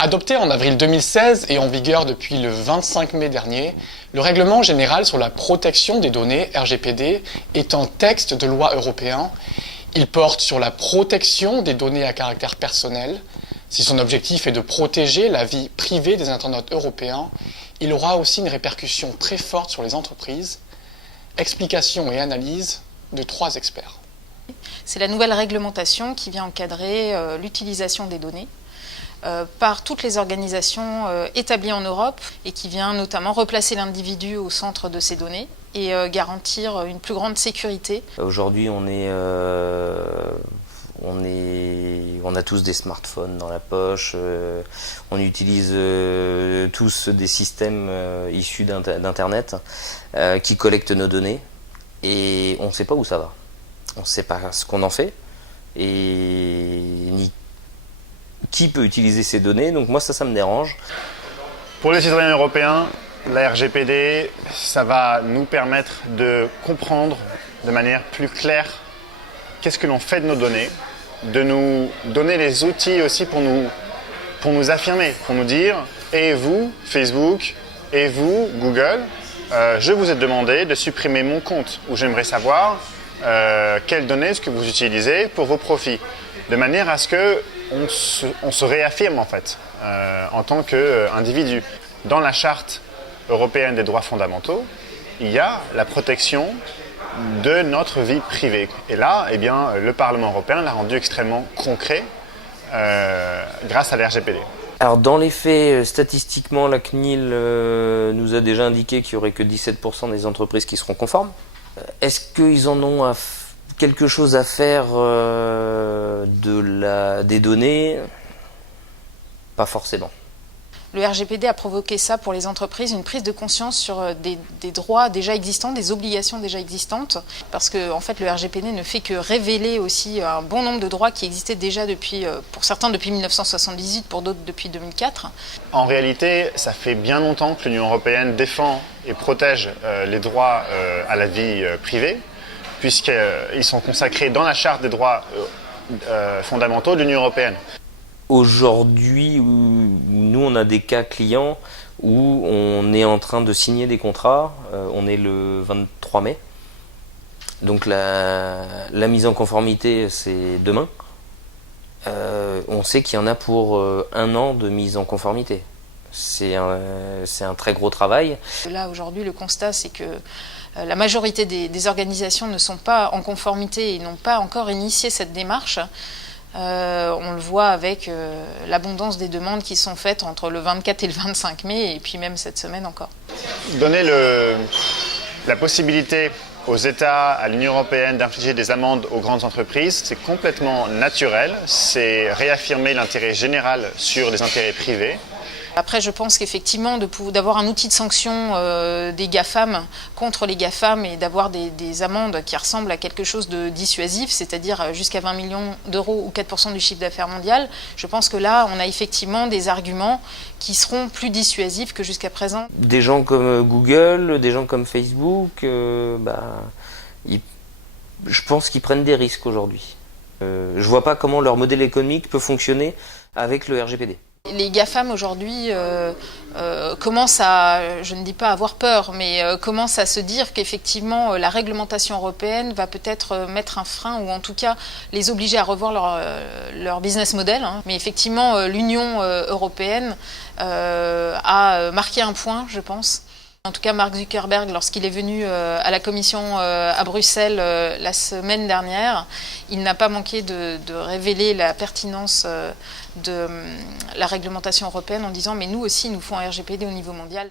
Adopté en avril 2016 et en vigueur depuis le 25 mai dernier, le Règlement général sur la protection des données, RGPD, est un texte de loi européen. Il porte sur la protection des données à caractère personnel. Si son objectif est de protéger la vie privée des internautes européens, il aura aussi une répercussion très forte sur les entreprises. Explication et analyse de 3 experts. C'est la nouvelle réglementation qui vient encadrer l'utilisation des données par toutes les organisations établies en Europe et qui vient notamment replacer l'individu au centre de ces données et garantir une plus grande sécurité. Aujourd'hui, on a tous des smartphones dans la poche, on utilise tous des systèmes issus d'Internet qui collectent nos données et on ne sait pas où ça va. On ne sait pas ce qu'on en fait et ni qui peut utiliser ces données, donc moi ça me dérange. Pour les citoyens européens, la RGPD, ça va nous permettre de comprendre de manière plus claire qu'est-ce que l'on fait de nos données, de nous donner les outils aussi pour nous affirmer, pour nous dire « Et vous, Facebook, et vous, Google, je vous ai demandé de supprimer mon compte où j'aimerais savoir quelles données est-ce que vous utilisez pour vos profits ?» De manière à ce qu'on se réaffirme en fait, en tant qu'individu. Dans la Charte européenne des droits fondamentaux, il y a la protection de notre vie privée. Et là, eh bien, le Parlement européen l'a rendu extrêmement concret grâce à la RGPD. Alors dans les faits, statistiquement, la CNIL nous a déjà indiqué qu'il n'y aurait que 17% des entreprises qui seront conformes. Est-ce qu'ils en ont quelque chose à faire des données? Pas forcément. Le RGPD a provoqué ça pour les entreprises, une prise de conscience sur des droits déjà existants, des obligations déjà existantes, parce que en fait, le RGPD ne fait que révéler aussi un bon nombre de droits qui existaient déjà depuis, pour certains depuis 1978, pour d'autres depuis 2004. En réalité, ça fait bien longtemps que l'Union européenne défend et protège les droits à la vie privée, puisqu'ils sont consacrés dans la Charte des droits fondamentaux de l'Union européenne. Aujourd'hui, nous on a des cas clients où on est en train de signer des contrats, on est le 23 mai, donc la mise en conformité c'est demain. On sait qu'il y en a pour 1 an de mise en conformité. C'est un très gros travail. Là aujourd'hui le constat c'est que la majorité des organisations ne sont pas en conformité et n'ont pas encore initié cette démarche. On le voit avec l'abondance des demandes qui sont faites entre le 24 et le 25 mai et puis même cette semaine encore. Donner la possibilité aux États, à l'Union européenne d'infliger des amendes aux grandes entreprises, c'est complètement naturel, c'est réaffirmer l'intérêt général sur les intérêts privés. Après, je pense qu'effectivement, d'avoir un outil de sanction des GAFAM contre les GAFAM et d'avoir des amendes qui ressemblent à quelque chose de dissuasif, c'est-à-dire jusqu'à 20 millions d'euros ou 4% du chiffre d'affaires mondial, je pense que là, on a effectivement des arguments qui seront plus dissuasifs que jusqu'à présent. Des gens comme Google, des gens comme Facebook, je pense qu'ils prennent des risques aujourd'hui. Je vois pas comment leur modèle économique peut fonctionner avec le RGPD. Les GAFAM aujourd'hui commencent à, je ne dis pas avoir peur, mais commencent à se dire qu'effectivement la réglementation européenne va peut-être mettre un frein ou en tout cas les obliger à revoir leur business model. Mais effectivement l'Union européenne a marqué un point, je pense. En tout cas, Mark Zuckerberg, lorsqu'il est venu à la commission à Bruxelles la semaine dernière, il n'a pas manqué de révéler la pertinence de la réglementation européenne en disant « mais nous aussi, nous faut un RGPD au niveau mondial ».